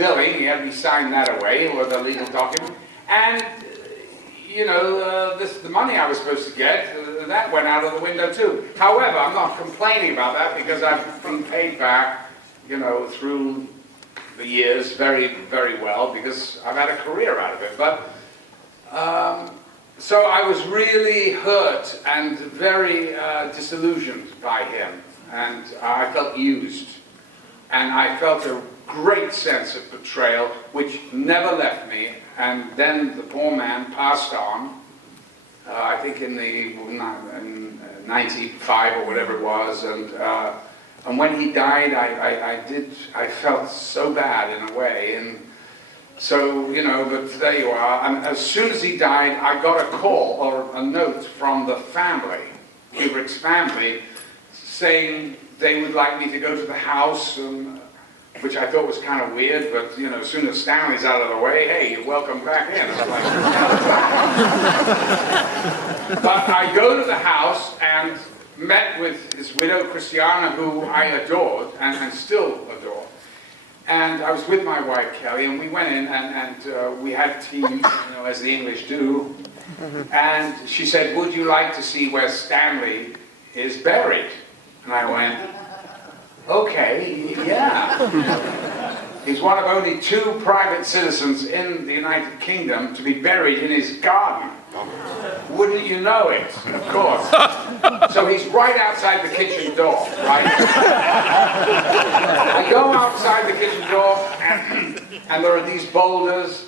billing. He had me sign that away with a legal document. And, you know, the money I was supposed to get, that went out of the window too. However, I'm not complaining about that because I've been paid back, you know, through the years very, very well because I've had a career out of it. But, so I was really hurt and very disillusioned by him. And I felt used. And I felt a great sense of betrayal, which never left me. And then the poor man passed on, I think in 95 or whatever it was. And when he died, I felt so bad in a way. And so, you know, but there you are. And as soon as he died, I got a call or a note from the family, Kubrick's family, saying they would like me to go to the house, which I thought was kind of weird, but, you know, as soon as Stanley's out of the way, hey, you're welcome back in. I was like, but I go to the house and met with his widow, Christiana, who I adored and still adore. And I was with my wife, Kelly, and we went in and we had tea, you know, as the English do. And she said, would you like to see where Stanley is buried? And I went, okay, yeah. He's one of only 2 private citizens in the United Kingdom to be buried in his garden. Wouldn't you know it? Of course. So he's right outside the kitchen door, right? I go outside the kitchen door, and there are these boulders,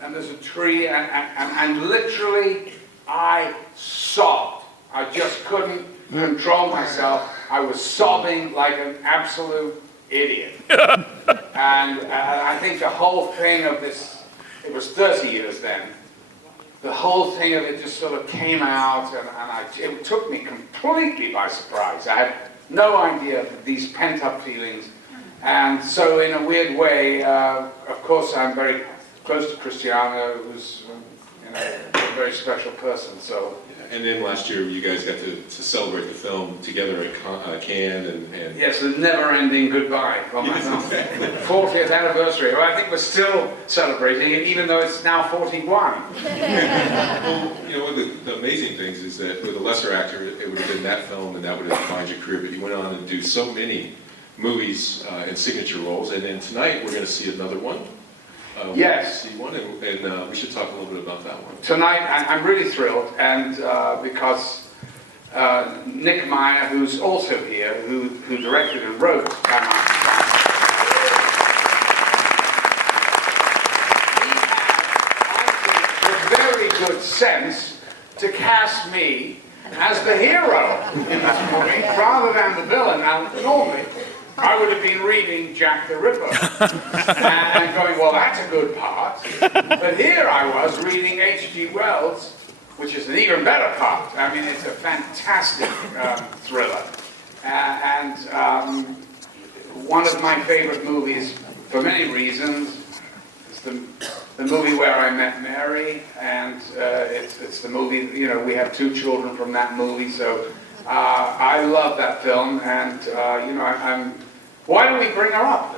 and there's a tree, and literally, I sobbed. I just couldn't control myself. I was sobbing like an absolute idiot. And I think the whole thing of this, it was 30 years then, the whole thing of it just sort of came out, and it took me completely by surprise. I had no idea of these pent-up feelings. And so in a weird way, of course I'm very close to Christiana, who's you know, a very special person. So. And then last year, you guys got to celebrate the film together at Cannes, and yes, the never-ending goodbye from my film. 40th anniversary. Well, I think we're still celebrating it, even though it's now 41. Well, you know, one of the amazing things is that with a lesser actor, it would have been that film, and that would have defined your career. But you went on to do so many movies and signature roles, and then tonight we're going to see another one. Yes. See one, and we should talk a little bit about that one. Tonight, I'm really thrilled, and because Nick Meyer, who's also here, who directed and wrote Malcom McDowell, he had, I think, the very good sense to cast me as the hero in this movie, rather than the villain. Now, normally, I would have been reading Jack the Ripper and going, well, that's a good part. But here I was reading H.G. Wells, which is an even better part. I mean, it's a fantastic thriller. And one of my favorite movies, for many reasons, is the movie where I met Mary. And it's the movie, you know, we have 2 children from that movie. So I love that film, and you know, why don't we bring her up?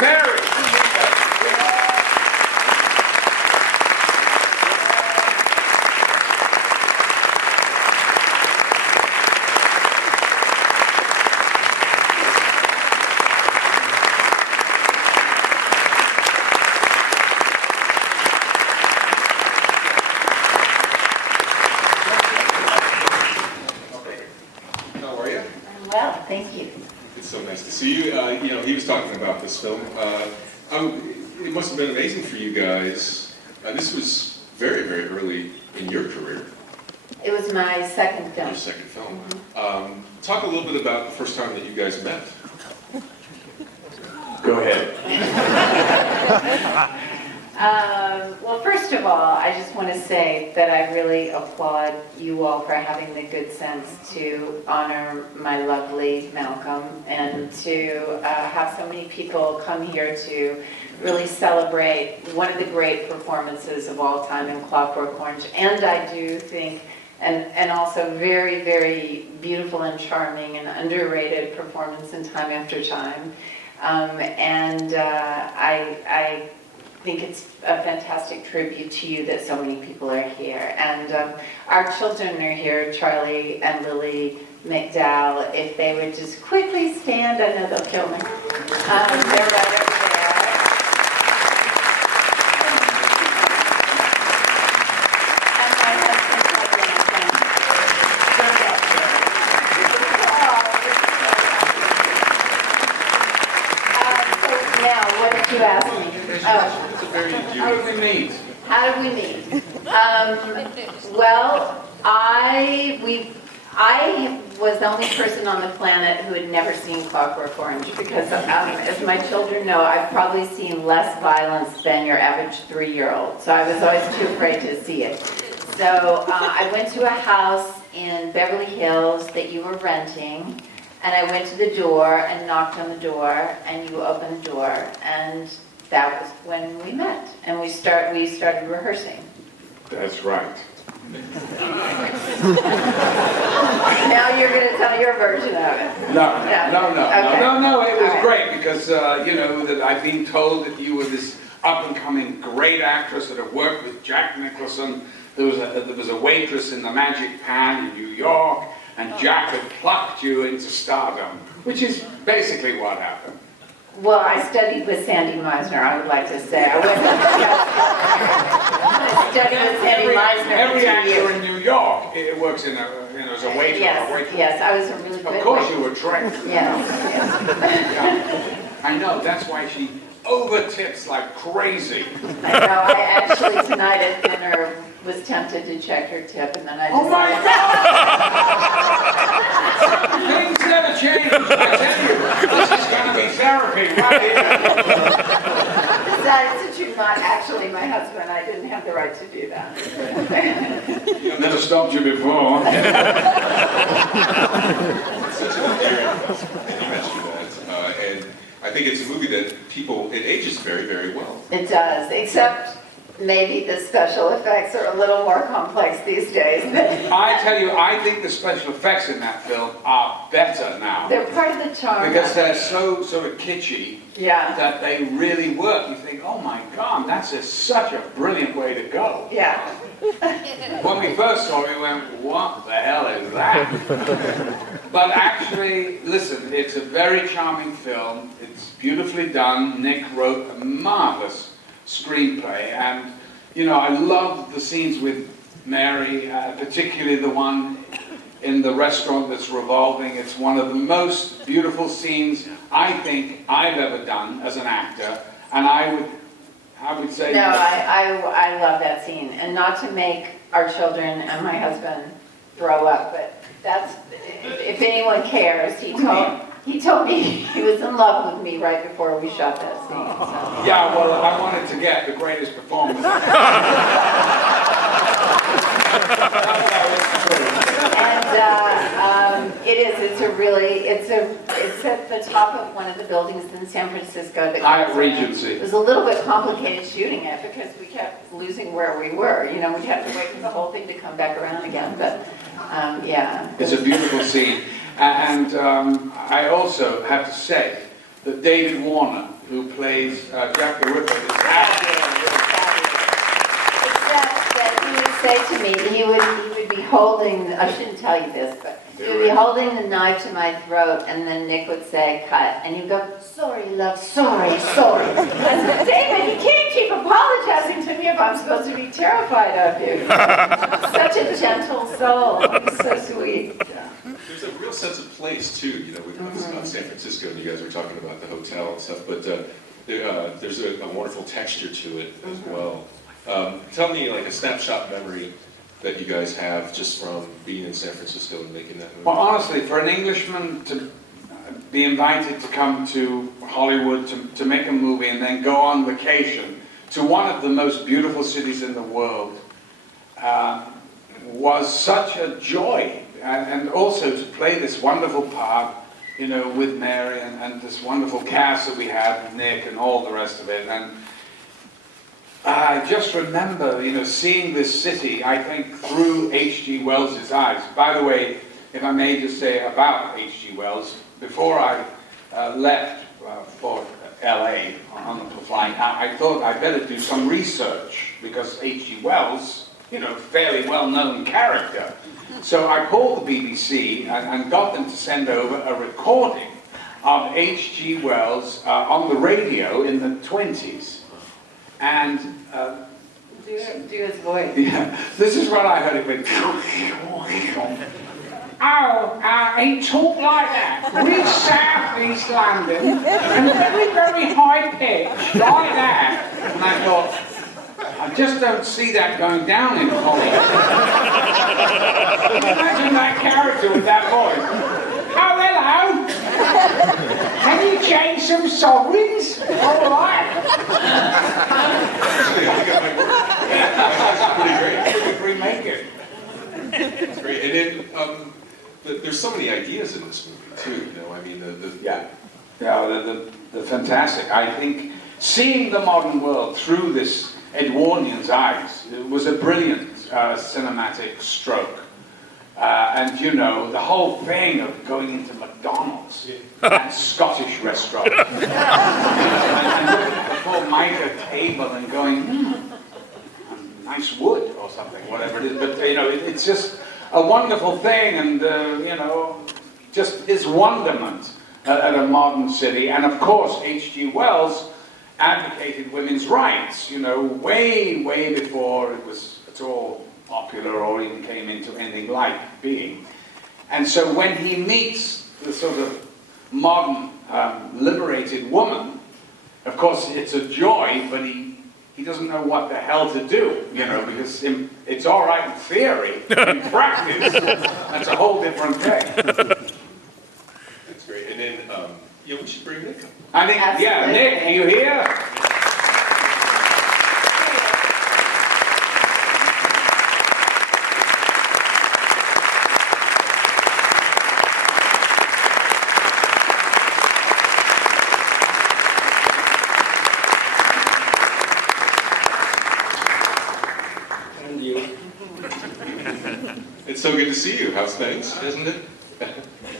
Mary! Thank you. It's so nice to see you. You know, he was talking about this film. It must have been amazing for you guys. This was very, very early in your career. It was my second film. Your second film. Talk a little bit about the first time that you guys met. Go ahead. Well, first of all, I just want to say that I really applaud you all for having the good sense to honor my lovely Malcolm, and to have so many people come here to really celebrate one of the great performances of all time in Clockwork Orange. And I do think, and also very, very beautiful and charming and underrated performance in Time After Time. I think it's a fantastic tribute to you that so many people are here. And our children are here, Charlie and Lily McDowell. If they would just quickly stand, I know they'll kill me. They're right over there. And my husband's so now, what did you ask me? How did we meet? How did we meet? Well, I was the only person on the planet who had never seen Clockwork Orange because, as my children know, I've probably seen less violence than your average 3-year-old. So I was always too afraid to see it. So I went to a house in Beverly Hills that you were renting, and I went to the door and knocked on the door, and you opened the door, and that was when we met, and we started rehearsing. That's right. Now you're going to tell your version of it. No, it was All right. great because, that I've been told that you were this up-and-coming great actress that had worked with Jack Nicholson. There was a waitress in the Magic Pan in New York, and Jack had plucked you into stardom, which is basically what happened. Well, I studied with Sandy Meisner, I would like to say. I studied with Sandy Meisner Every for 2 actor years. in New York works in as a waiter or a waitress. Yes, I was a really good Of course waitress. you were trained. Yes. I know, that's why she over-tips like crazy. I know, I actually tonight at dinner was tempted to check her tip, and then I decided... Oh my God! Things never change, I tell you. This is going to be therapy right here. Besides, since you're not actually my husband, I didn't have the right to do that. I've never stopped you before. Such an endearing, and you mentioned that, and I think it's a movie that it ages very, very well. It does, except maybe the special effects are a little more complex these days. I tell you, I think the special effects in that film are better now. They're part of the charm. Because they're so sort of kitschy Yeah. that they really work. You think, oh my God, that's such a brilliant way to go. Yeah. When we first saw it, we went, what the hell is that? But actually, listen, it's a very charming film. It's beautifully done. Nick wrote a marvelous screenplay, and I loved the scenes with Mary, particularly the one in the restaurant that's revolving. It's one of the most beautiful scenes I think I've ever done as an actor, and I would say... No, I love that scene, and not to make our children and my husband throw up, but that's, if anyone cares, he told me he was in love with me right before we shot that scene. So. Yeah, well, I wanted to get the greatest performance. And it's at the top of one of the buildings in San Francisco. Hyatt Regency. It was a little bit complicated shooting it because we kept losing where we were. We'd have to wait for the whole thing to come back around again, but yeah. It's a beautiful scene. And I also have to say that David Warner, who plays Jack the Ripper, is That he would say to me, he would be holding, I shouldn't tell you this, but he would be holding the knife to my throat, and then Nick would say, cut, and he'd go, sorry, love, sorry, sorry. I said, David, you can't keep apologizing to me if I'm supposed to be terrified of you. Such a gentle soul, so sweet. There's a real sense of place, too, with San Francisco, and you guys were talking about the hotel and stuff, but there's a wonderful texture to it as well. Tell me, like, a snapshot memory that you guys have just from being in San Francisco and making that movie. Well, honestly, for an Englishman to be invited to come to Hollywood to make a movie and then go on vacation to one of the most beautiful cities in the world was such a joy. And also to play this wonderful part, with Mary and this wonderful cast that we had with Nick and all the rest of it. And I just remember, seeing this city, I think, through H.G. Wells' eyes. By the way, if I may just say about H.G. Wells, before I left for LA on the flying. I thought I'd better do some research because H.G. Wells, you know, fairly well-known character. So I called the BBC and got them to send over a recording of H.G. Wells on the radio in the 20s. And do his voice. yeah, this is what I heard it with. Oh, he talked like that, really South East London, and very, very high pitched, like that. And I thought, I just don't see that going down in Hollywood. Imagine that character with that voice. Oh, hello. Can you change some sovereigns? All right. Actually, I think it might work. That's pretty great. We could remake it. That's great. And then there's so many ideas in this movie too. You know, I mean, the fantastic. I think seeing the modern world through this Edwardian's eyes, it was a brilliant cinematic stroke. And you know, the whole thing of going into McDonald's, that Scottish restaurant, and looking at the poor mica table and going, nice wood or something, whatever it is. But you know, it's just a wonderful thing, and you know, just his wonderment at a modern city. And of course, H.G. Wells advocated women's rights, you know, way, way before it was at all popular or even came into anything like being. And so when he meets the sort of modern, liberated woman, of course it's a joy, but he doesn't know what the hell to do, you know, because it's all right in theory, in practice, that's a whole different thing. that's great. And then, you know, we should bring Nick up. I think, yeah, Nick, are you here? It's so good to see you. How's things? Isn't it?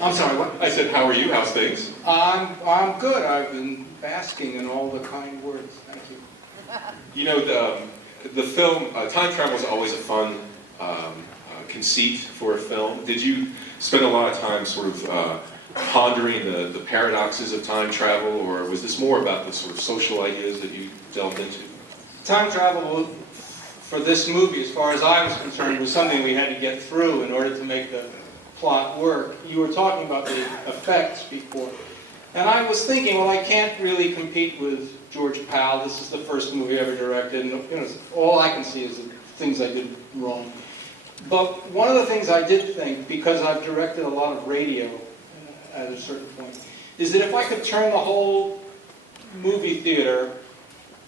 I'm sorry, what? I said, how are you? How's things? I'm good. I've been basking in all the kind words. Thank you. You know, the film, time travel is always a fun conceit for a film. Did you spend a lot of time sort of pondering the paradoxes of time travel, or was this more about the sort of social ideas that you delved into? Time travel, for this movie, as far as I was concerned, was something we had to get through in order to make the plot work. You were talking about the effects before. And I was thinking, well, I can't really compete with George Powell. This is the first movie I ever directed, and you know, all I can see is the things I did wrong. But one of the things I did think, because I've directed a lot of radio at a certain point, is that if I could turn the whole movie theater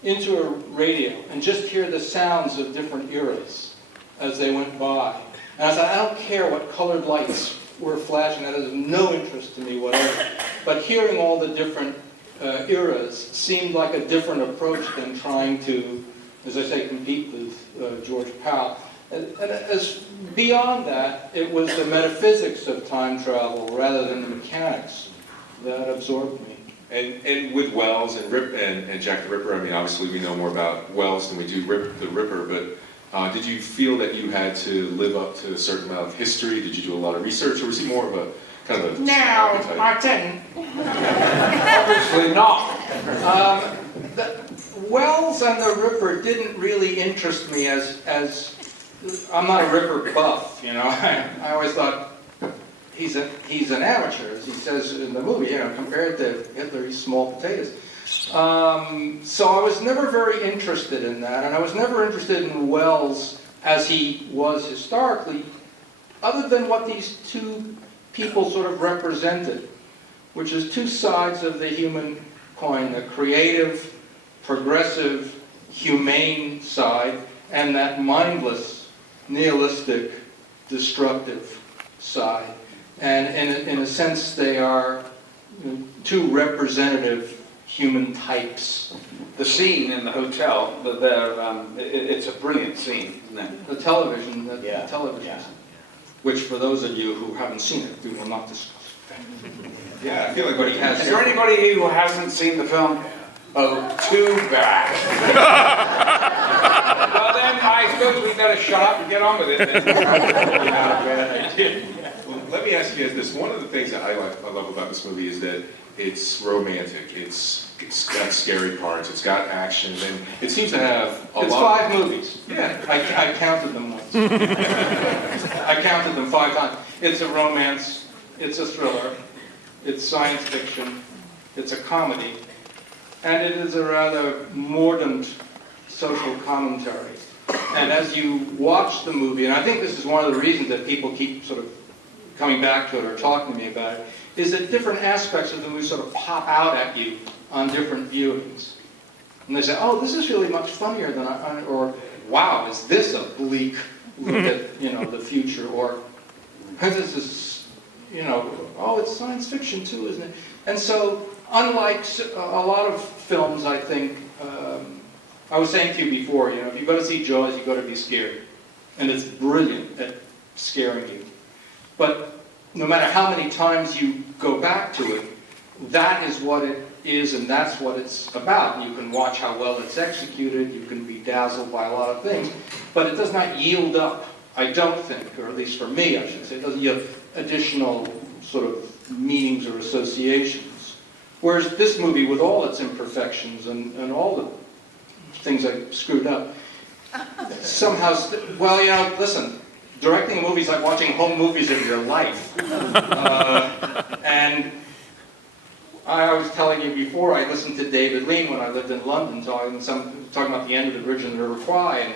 into a radio and just hear the sounds of different eras as they went by. And I thought, I don't care what colored lights were flashing, that has no interest to me, whatever. But hearing all the different eras seemed like a different approach than trying to, as I say, compete with George Powell. And as beyond that, it was the metaphysics of time travel rather than the mechanics that absorbed me. And with Wells and Jack the Ripper, I mean, obviously we know more about Wells than we do the Ripper, but did you feel that you had to live up to a certain amount of history? Did you do a lot of research, or was he more of a kind of a No, archetype? I didn't. Obviously not. Wells and the Ripper didn't really interest me as I'm not a Ripper buff, you know. I always thought he's an amateur, as he says in the movie, you know, compared to Hitler, he's small potatoes. So I was never very interested in that, and I was never interested in Wells as he was historically, other than what these two people sort of represented, which is two sides of the human coin, the creative, progressive, humane side, and that mindless, nihilistic, destructive side. And in a sense, they are two representative human types. The scene in the hotel, it's a brilliant scene, isn't it? The television, Yeah. television, Yeah. which for those of you who haven't seen it, we will not discuss. Yeah, I feel like what he has. Is there anybody who hasn't seen the film? Oh, too bad. Well then, I suppose we better shut up and get on with it then. Not a bad idea. Well, let me ask you this. One of the things that I love about this movie is that it's romantic. It's got scary parts. It's got action, and it seems to have a It's lot. 5 movies. Yeah. I counted them once. I counted them 5 times. It's a romance, it's a thriller, it's science fiction, it's a comedy, and it is a rather mordant social commentary. And as you watch the movie, and I think this is one of the reasons that people keep sort of coming back to it or talking to me about it, is that different aspects of the movie sort of pop out at you on different viewings. And they say, oh, this is really much funnier than or wow, is this a bleak look at, the future, or this is, oh, it's science fiction too, isn't it? And so, unlike a lot of films, I think, I was saying to you before, if you go to see Jaws, you go to be scared. And it's brilliant at scaring you. But no matter how many times you go back to it, that is what it is, and that's what it's about. You can watch how well it's executed, you can be dazzled by a lot of things, but it does not yield up, I don't think, or at least for me, I should say, it doesn't yield additional sort of meanings or associations. Whereas this movie, with all its imperfections and all the things I screwed up, somehow, listen, directing a movie is like watching home movies of your life. And I was telling you before, I listened to David Lean when I lived in London, talking about the end of The Bridge and the River Kwai, and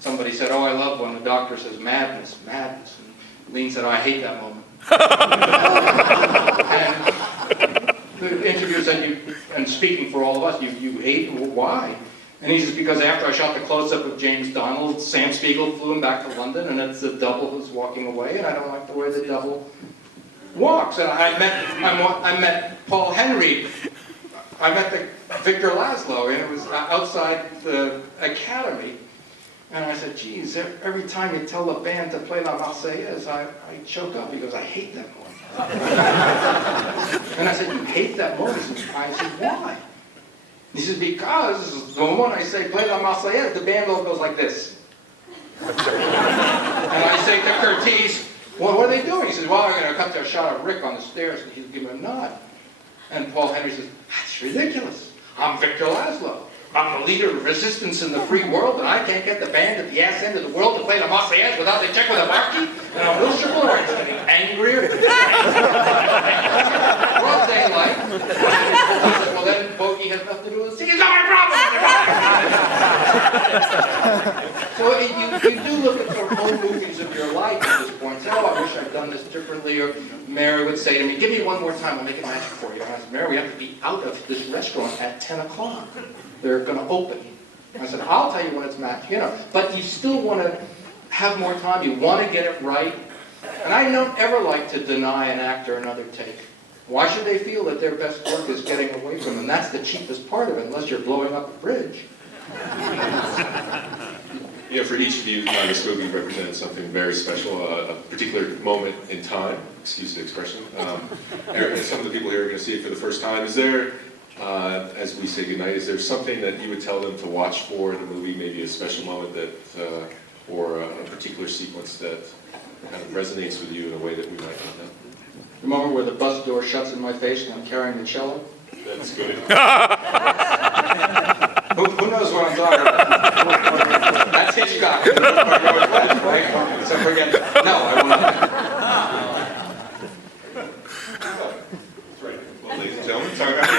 somebody said, oh, I love when the doctor says madness, madness. And Lean said, oh, I hate that moment. And the interviewer said, and speaking for all of us, you hate, well, why? And he says, because after I shot the close-up of James Donald, Sam Spiegel flew him back to London, and it's the double who's walking away, and I don't like the way the double walks. And I met Paul Henry. I met Victor Laszlo, and it was outside the Academy. And I said, geez, every time you tell a band to play La Marseillaise, I choke up. He goes, I hate that moment. And I said, you hate that moment? I said, why? He says, because the moment I say play La Marseillaise, the band all goes like this. And I say to Curtiz, well, what are they doing? He says, well, I'm going to cut to a shot of Rick on the stairs, and he'll give him a nod. And Paul Henry says, that's ridiculous. I'm Victor Laszlo. I'm the leader of resistance in the free world, and I can't get the band at the ass end of the world to play La Marseillaise without they check with a marquee, and I'm Wilshire Lawrence getting angrier. Broad daylight. I said, well, then Bogey has nothing to do with it. It's not my problem. So you do look at sort of old movies of your life at this point. Say, oh, I wish I'd done this differently. Or Mary would say to me, give me one more time, I'll make it magic for you. And I said, Mary, we have to be out of this restaurant at 10 o'clock. They're going to open. I said, I'll tell you when it's magic. But you still want to have more time. You want to get it right. And I don't ever like to deny an actor another take. Why should they feel that their best work is getting away from them? That's the cheapest part of it, unless you're blowing up a bridge. For each of you, this movie represented something very special, a particular moment in time, excuse the expression. Some of the people here are going to see it for the first time. Is there, as we say goodnight, is there something that you would tell them to watch for in the movie, maybe a special moment that, or a particular sequence that kind of resonates with you in a way that we might not know? The moment where the bus door shuts in my face and I'm carrying the cello? That's good. Who knows what I'm talking about? That's Hitchcock. Right? So forget. No, I will not. That's right. Well, ladies and gentlemen, talk about